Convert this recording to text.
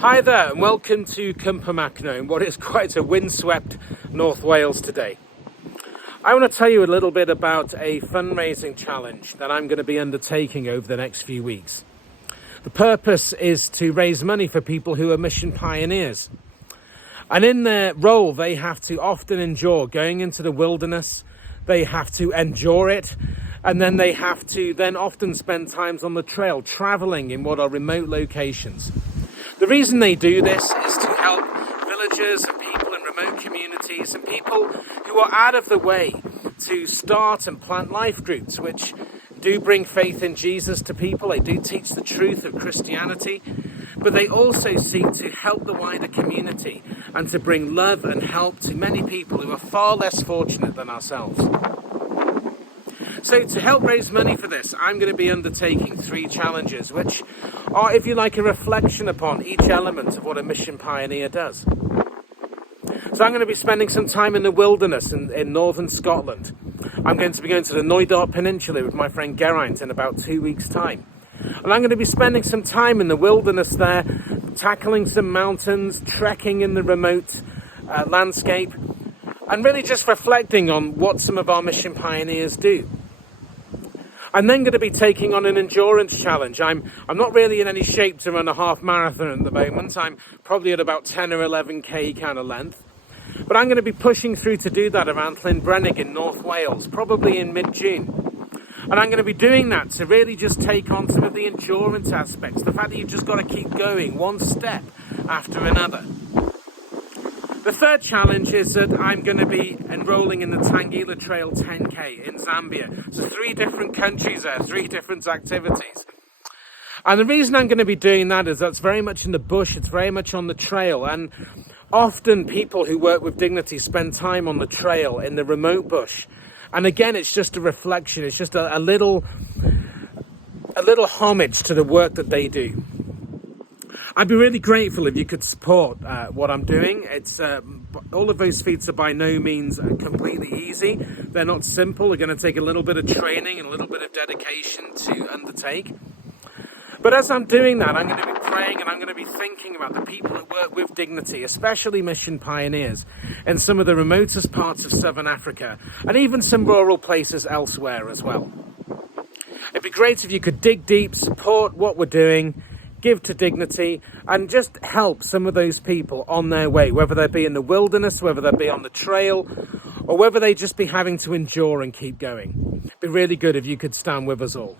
Hi there and welcome to Cumbernauld in what is quite a windswept North Wales today. I want to tell you a little bit about a fundraising challenge that I'm going to be undertaking over the next few weeks. The purpose is to raise money for people who are mission pioneers. And in their role, they have to often endure going into the wilderness, they have to endure it, and then they have to then often spend times on the trail, traveling in what are remote locations. The reason they do this is to help villagers and people in remote communities and people who are out of the way to start and plant life groups, which do bring faith in Jesus to people. They do teach the truth of Christianity, but they also seek to help the wider community and to bring love and help to many people who are far less fortunate than ourselves. So to help raise money for this, I'm going to be undertaking 3 challenges, which are, if you like, a reflection upon each element of what a mission pioneer does. So I'm going to be spending some time in the wilderness in northern Scotland. I'm going to be going to the Knoydart Peninsula with my friend Geraint in about 2 weeks' time. And I'm going to be spending some time in the wilderness there, tackling some mountains, trekking in the remote landscape, and really just reflecting on what some of our mission pioneers do. I'm then going to be taking on an endurance challenge. I'm not really in any shape to run a half marathon at the moment. I'm probably at about 10 or 11k kind of length. But I'm going to be pushing through to do that around Llynbrennig in North Wales, probably in mid-June. And I'm going to be doing that to really just take on some of the endurance aspects, the fact that you've just got to keep going one step after another. The third challenge is that I'm going to be enrolling in the Tangila Trail 10K in Zambia. So 3 different countries there, 3 different activities. And the reason I'm going to be doing that is that's very much in the bush, it's very much on the trail. And often people who work with Dignity spend time on the trail in the remote bush. And again, it's just a reflection, it's just a little homage to the work that they do. I'd be really grateful if you could support what I'm doing. It's all of those feats are by no means completely easy. They're not simple. They're going to take a little bit of training and a little bit of dedication to undertake. But as I'm doing that, I'm going to be praying and I'm going to be thinking about the people that work with Dignity, especially mission pioneers in some of the remotest parts of Southern Africa and even some rural places elsewhere as well. It'd be great if you could dig deep, support what we're doing, give to Dignity, and just help some of those people on their way, whether they be in the wilderness, whether they be on the trail, or whether they just be having to endure and keep going. It'd be really good if you could stand with us all.